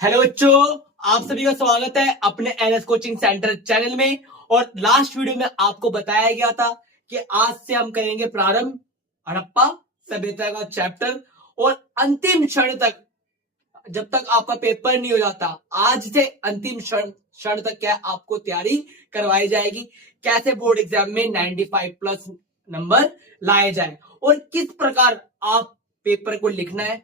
Hello बच्चों, आप सभी का स्वागत है अपने एनएस कोचिंग सेंटर चैनल में। और लास्ट वीडियो में आपको बताया गया था कि आज से हम करेंगे प्रारंभ हड़प्पा सभ्यता का चैप्टर। और अंतिम क्षण तक, जब तक आपका पेपर नहीं हो जाता, आज से अंतिम क्षण तक क्या आपको तैयारी करवाई जाएगी, कैसे बोर्ड एग्जाम में 95 प्लस नंबर लाए जाए और किस प्रकार आप पेपर को लिखना है।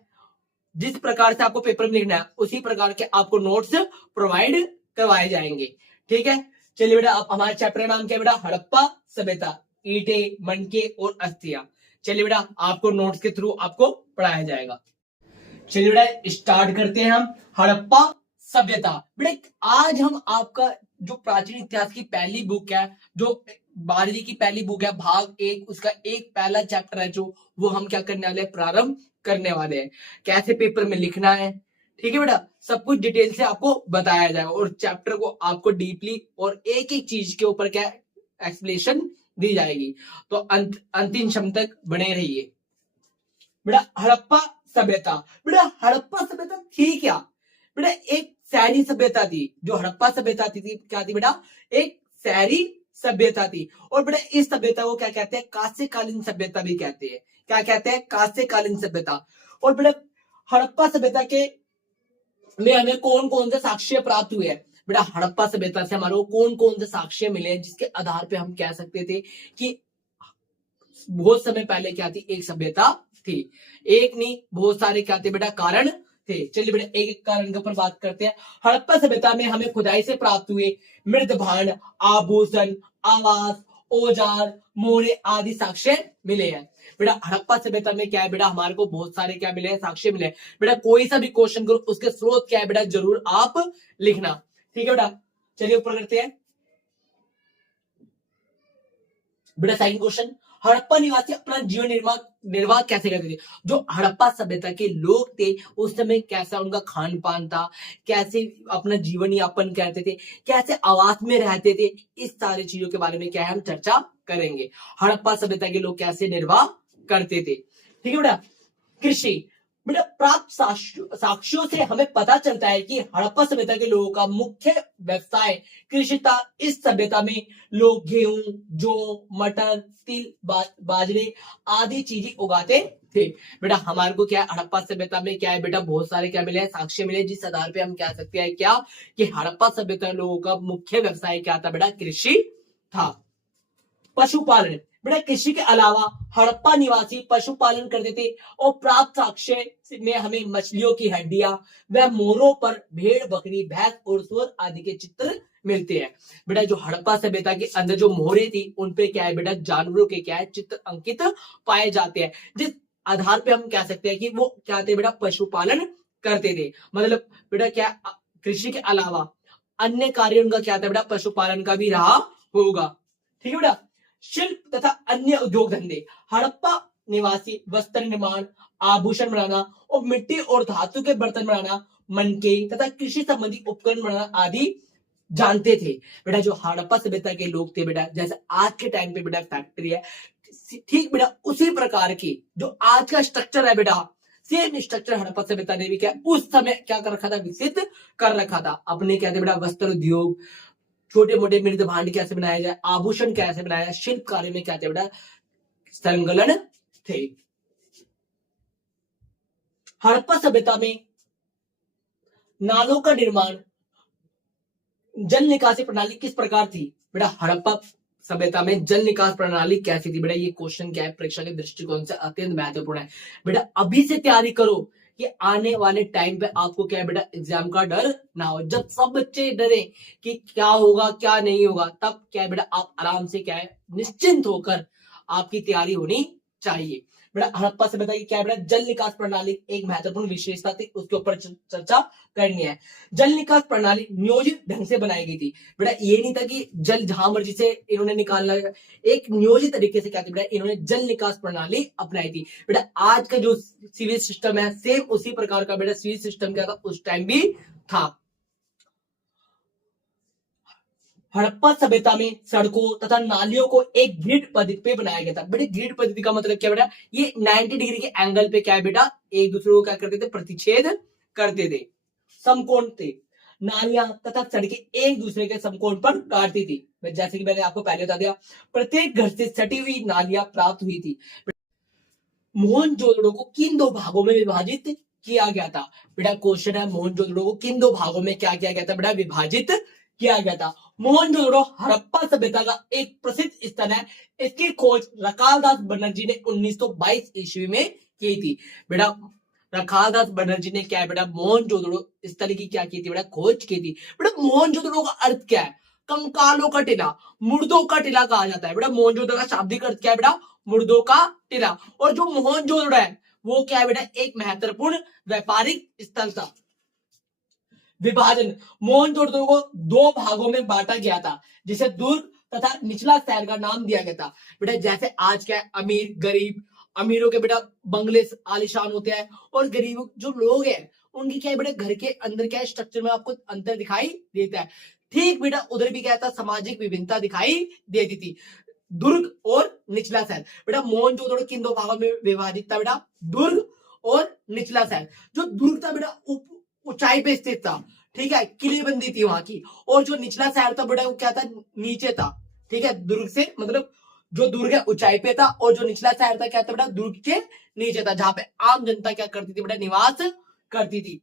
जिस प्रकार से आपको पेपर में लिखना है उसी प्रकार के आपको नोट्स प्रोवाइड करवाए जाएंगे। ठीक है, चलिए बेटा, आप हमारे चैप्टर का नाम क्या है बेटा? हड़प्पा सभ्यता, ईंटे, मनके और अस्थियां। चलिए बेटा, आपको नोट्स के थ्रू आपको पढ़ाया जाएगा। चलिए बेटा, स्टार्ट करते हैं हम। हड़प्पा सभ्यता। बेटा, आज हम आपका जो प्राचीन इतिहास की पहली बुक है, जो 12वीं की पहली बुक है, भाग 1, उसका एक पहला चैप्टर है जो, वो हम क्या करने वाले हैं? प्रारंभ करने वाले हैं। कैसे पेपर में लिखना है, ठीक है बेटा, सब कुछ डिटेल से आपको बताया जाएगा और चैप्टर को आपको डीपली और एक एक चीज के ऊपर क्या एक्सप्लेनेशन दी जाएगी। तो अंतिम क्षण तक बने रहिए। बेटा, हड़प्पा सभ्यता। बेटा, हड़प्पा सभ्यता थी क्या? बेटा, एक शहरी सभ्यता थी। जो हड़प्पा सभ्यता थी क्या थी बेटा? एक शहरी सभ्यता थी। और बेटा, इस सभ्यता को क्या कहते हैं? कांस्यकालीन सभ्यता भी कहते हैं। क्या कहते हैं? कांस्यकालीन सभ्यता। और बेटा, हड़प्पा सभ्यता के में हमें कौन कौन से साक्ष्य प्राप्त हुए हैं? बेटा, हड़प्पा सभ्यता से हमारे को कौन कौन से साक्ष्य मिले हैं जिसके आधार पे हम कह सकते थे कि बहुत समय पहले क्या थी? एक सभ्यता थी। एक नहीं, बहुत सारे क्या थे बेटा? कारण थे। चलिए बेटा, एक एक कारण के ऊपर बात करते हैं। हड़प्पा सभ्यता में हमें खुदाई से प्राप्त हुए मृद भांड, आभूषण, आवास, औजार, मोहरे आदि साक्ष्य मिले हैं। बेटा, हड़प्पा सभ्यता में क्या है बेटा? हमारे को बहुत सारे क्या मिले हैं? साक्ष्य मिले हैं। बेटा, कोई सा भी क्वेश्चन करो, उसके स्रोत क्या है बेटा? जरूर आप लिखना। ठीक है बेटा, चलिए ऊपर करते हैं। बेटा, सेकंड क्वेश्चन, हड़प्पा निवासी अपना जीवन निर्वाह कैसे करते थे? जो हड़प्पा सभ्यता के लोग थे उस समय कैसा उनका खान पान था, कैसे अपना जीवन यापन करते थे, कैसे आवास में रहते थे, इस सारी चीजों के बारे में क्या है हम चर्चा करेंगे। हड़प्पा सभ्यता के लोग कैसे निर्वाह करते थे। ठीक है बेटा, कृषि। बेटा, प्राप्त साक्ष्यों से हमें पता चलता है कि हड़प्पा सभ्यता के लोगों का मुख्य व्यवसाय कृषि था। इस सभ्यता में लोग गेहूं, जौ, मटर, तिल, बाजरे आदि चीजें उगाते थे। बेटा, हमारे को क्या है? हड़प्पा सभ्यता में क्या है बेटा? बहुत सारे क्या मिले हैं? साक्ष्य मिले, जिस आधार पे हम कह सकते हैं क्या कि हड़प्पा सभ्यता लोगों का मुख्य व्यवसाय क्या था बेटा? कृषि था। पशुपालन। बेटा, कृषि के अलावा हड़प्पा निवासी पशुपालन करते थे और प्राप्त साक्ष्य में हमें मछलियों की हड्डियां व मोरों पर भेड़, बकरी, भैंस और सुअर आदि के चित्र मिलते हैं। बेटा, जो हड़प्पा सभ्यता के अंदर जो मोहरे थी उन पे क्या है बेटा? जानवरों के क्या है? चित्र अंकित पाए जाते हैं, जिस आधार पे हम कह सकते हैं कि वो क्या थे बेटा? पशुपालन करते थे। मतलब बेटा, क्या कृषि के अलावा अन्य कार्य उनका क्या था बेटा? पशुपालन का भी रहा होगा। ठीक है बेटा, शिल्प तथा अन्य उद्योग धंधे। हड़प्पा निवासी वस्त्र निर्माण, आभूषण बनाना और मिट्टी और धातु के बर्तन बनाना, मनके तथा कृषि संबंधी उपकरण बनाना आदि जानते थे। बेटा, जो हड़प्पा सभ्यता के लोग थे बेटा, जैसे आज के टाइम पे बेटा फैक्ट्री है, ठीक बेटा उसी प्रकार की जो आज का स्ट्रक्चर है बेटा, सेम स्ट्रक्चर हड़प्पा सभ्यता ने भी क्या उस समय क्या कर रखा था? विकसित कर रखा था। अपने क्या थे बेटा? वस्त्र उद्योग, छोटे मोटे मृद भांड कैसे बनाया जाए, आभूषण कैसे बनाया जाए, शिल्प कार्य में क्या थे बेटा? संलग्न थे। हड़प्पा सभ्यता में नालों का निर्माण, जल निकासी प्रणाली किस प्रकार थी? बेटा, हड़प्पा सभ्यता में जल निकास प्रणाली कैसी थी? बेटा, ये क्वेश्चन क्या है? परीक्षा के दृष्टिकोण से अत्यंत महत्वपूर्ण है। बेटा, अभी से तैयारी करो कि आने वाले टाइम पे आपको क्या है बेटा? एग्जाम का डर ना हो। जब सब बच्चे डरे कि क्या होगा क्या नहीं होगा, तब क्या है बेटा? आप आराम से क्या है? निश्चिंत होकर आपकी तैयारी होनी चाहिए। बेटा, हड़प्पा सभ्यता की क्या है बेटा? जल निकास प्रणाली एक महत्वपूर्ण विशेषता थी, उसके ऊपर चर्चा करनी है। जल निकास प्रणाली नियोजित ढंग से बनाई गई थी। बेटा, ये नहीं था कि जल जहां मर्जी से इन्होंने निकालना, एक नियोजित तरीके से क्या थी बेटा? इन्होंने जल निकास प्रणाली अपनाई थी। बेटा, आज का जो सीवेज सिस्टम है सेम उसी प्रकार का बेटा सीवेज सिस्टम क्या था? उस टाइम भी था। हड़प्पा सभ्यता में सड़कों तथा नालियों को एक ग्रिड पद्धति पे बनाया गया था। बेटे, ग्रिड पद्धति का मतलब क्या बेटा? ये 90 डिग्री के एंगल पे क्या है बेटा? एक दूसरे को क्या करते थे? प्रतिच्छेद करते थे। समकोण थे। नालियां तथा सड़कें एक दूसरे के समकोण पर काटती थी। जैसे कि मैंने आपको पहले बता दिया, प्रत्येक घर से सटी हुई नालियां प्राप्त हुई थी। मोहनजोदड़ो को किन दो भागों में विभाजित किया गया था? बेटा क्वेश्चन है, मोहनजोदड़ो को किन दो भागों में क्या किया गया था? बेटा विभाजित किया गया था। मोहनजोदड़ो हड़प्पा सभ्यता का एक प्रसिद्ध स्थल है। इसकी खोज रखालदास बनर्जी ने 1922 ईस्वी में की थी। बेटा रखालदास बनर्जी ने क्या है बेटा, मोहनजोदड़ो स्थल की क्या की थी बेटा, खोज की थी। बेटा मोहनजोदड़ो का अर्थ क्या है? कंकालों का टीला, मुर्दों का टीला कहा जाता है। बेटा मोहनजोदड़ो का शाब्दिक अर्थ क्या है बेटा? मुर्दों का टीला। और जो मोहनजोदड़ो है वो क्या है बेटा, एक महत्वपूर्ण व्यापारिक स्थल था। विभाजन, मोहनजोदड़ो को दो भागों में बांटा गया था, जिसे दुर्ग तथा निचला शहर का नाम दिया गया था। बेटा जैसे आज क्या है, अमीर गरीब, अमीरों के बेटा बंगले आलीशान होते हैं, और गरीब जो लोग हैं उनकी क्या है बेटा, घर के अंदर क्या है, स्ट्रक्चर में आपको अंतर दिखाई देता है। ठीक बेटा उधर भी क्या था, सामाजिक विभिन्नता दिखाई देती थी। दुर्ग और निचला शहर, बेटा मोहनजोदड़ो किन दो भागों में विभाजित था बेटा? दुर्ग और निचला शहर। जो दुर्ग था बेटा ऊंचाई पे स्थित था, ठीक है, किलेबंदी थी वहां की। और जो निचला शहर था बेटा वो क्या था, नीचे था। ठीक है, दुर्ग से मतलब जो दुर्ग है ऊंचाई पे था, और जो निचला शहर था क्या था बेटा, दुर्ग के नीचे था, जहां पे आम जनता क्या करती थी बेटा, निवास करती थी।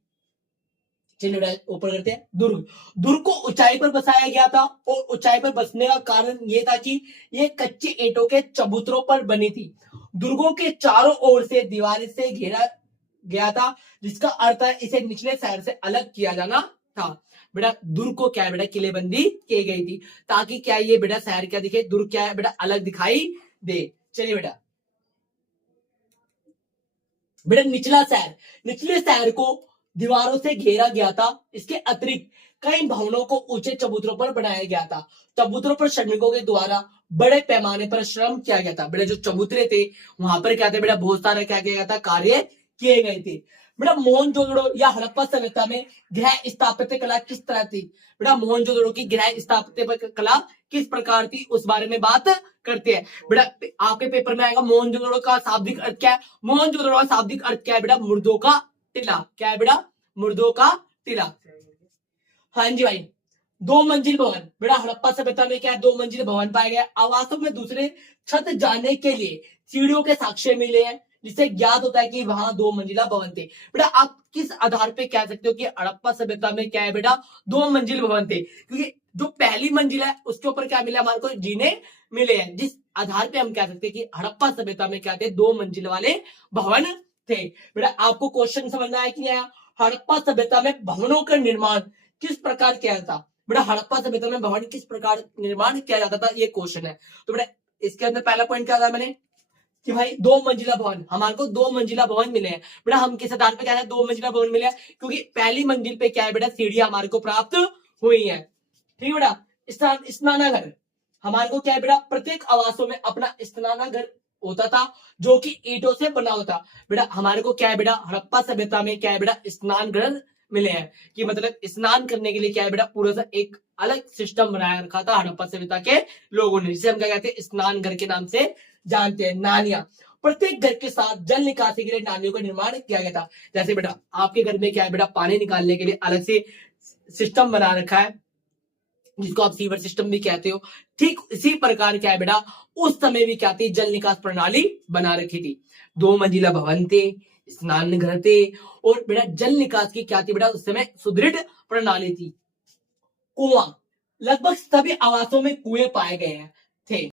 चलिए बेटा ऊपर करते हैं। दुर्ग, दुर्ग को ऊंचाई पर बसाया गया था, और ऊंचाई पर बसने का कारण यह था कि ये कच्चे ईंटों के चबूतरों पर बनी थी। दुर्गों के चारों ओर से दीवार से घेरा गया था, जिसका अर्थ है इसे निचले शहर से अलग किया जाना था। बेटा दुर्ग को क्या है बेटा, किलेबंदी की गई थी, ताकि क्या ये बेटा शहर क्या दिखे, दुर्ग क्या है बेटा, अलग दिखाई दे। चलिए बेटा, बेटा निचला शहर, निचले शहर को दीवारों से घेरा गया था। इसके अतिरिक्त कई भवनों को ऊंचे चबूतरों पर बनाया गया था। चबूतरों पर श्रमिकों के द्वारा बड़े पैमाने पर श्रम किया गया था। बेटा जो चबूतरे थे वहां पर क्या थे बेटा, बहुत सारा क्या किया गया था, कार्य किए गए थे। बेटा मोहनजोदड़ो या हड़प्पा सभ्यता में गृह स्थापत्य कला किस तरह थी? बेटा मोहनजोदड़ो की गृह स्थापत्य कला किस प्रकार थी, उस बारे में बात करते हैं। बेटा आपके पेपर में आएगा मोहनजोदड़ो का शाब्दिक अर्थ क्या है? मोहनजोदड़ो का शाब्दिक अर्थ क्या है बेटा? मुर्दों का टीला। क्या है बेटा? मुर्दों का टीला। हाँ जी भाई, दो मंजिल भवन, बेटा हड़प्पा सभ्यता में क्या है, दो मंजिल भवन पाए गए। आवासों में दूसरे छत जाने के लिए सीढ़ियों के साक्ष्य मिले हैं, जिससे ज्ञात होता है कि वहां दो मंजिला भवन थे। बेटा आप किस आधार पे कह सकते हो कि हड़प्पा सभ्यता में क्या है बेटा, दो मंजिल भवन थे? क्योंकि जो पहली मंजिल है उसके ऊपर क्या मिला हमारे को, जीने मिले हैं, जिस आधार पे हम कह सकते हैं कि हड़प्पा सभ्यता में क्या थे, दो मंजिल वाले भवन थे। बेटा आपको क्वेश्चन समझ में आया कि नहीं आया? हड़प्पा सभ्यता में भवनों का निर्माण किस प्रकार किया जाता? बेटा हड़प्पा सभ्यता में भवन किस प्रकार निर्माण किया जाता था, ये क्वेश्चन है। तो बेटा इसके अंदर पहला पॉइंट क्या था मैंने, कि भाई दो मंजिला भवन, हमारे को दो मंजिला भवन मिले हैं। बेटा हम किस आधार पे क्या है, दो मंजिला भवन मिले हैं? क्योंकि पहली मंजिल पे क्या है बेटा, सीढ़ियां हमारे को प्राप्त हुई है। ठीक है बेटा, स्नानाघर, हमारे को क्या है बेटा, प्रत्येक आवासों में अपना स्नानाघर होता था, जो कि ईंटों से बना होता। बेटा हमारे को क्या है बेटा, हड़प्पा सभ्यता में क्या है बेटा, स्नान घर मिले हैं, कि मतलब स्नान करने के लिए क्या है बेटा, पूरा सा एक अलग सिस्टम बनाया रखा था हड़प्पा सभ्यता के लोगों ने, जिसे हम क्या कहते हैं, स्नान घर के नाम से जानते हैं। नालियां, प्रत्येक घर के साथ जल निकासी के लिए नालियों का निर्माण किया गया था। जैसे बेटा आपके घर में क्या है बेटा, पानी निकालने के लिए अलग से सिस्टम बना रखा है, जिसको आप सीवर सिस्टम भी कहते हो। ठीक इसी प्रकार क्या है बेटा, उस समय भी क्या थी, जल निकास प्रणाली बना रखी थी। दो मंजिला भवन थे, स्नान घर थे, और बेटा जल निकास की क्या थी बेटा, उस समय सुदृढ़ प्रणाली थी। कुआं, लगभग सभी आवासों में कुएं पाए गए हैं थे।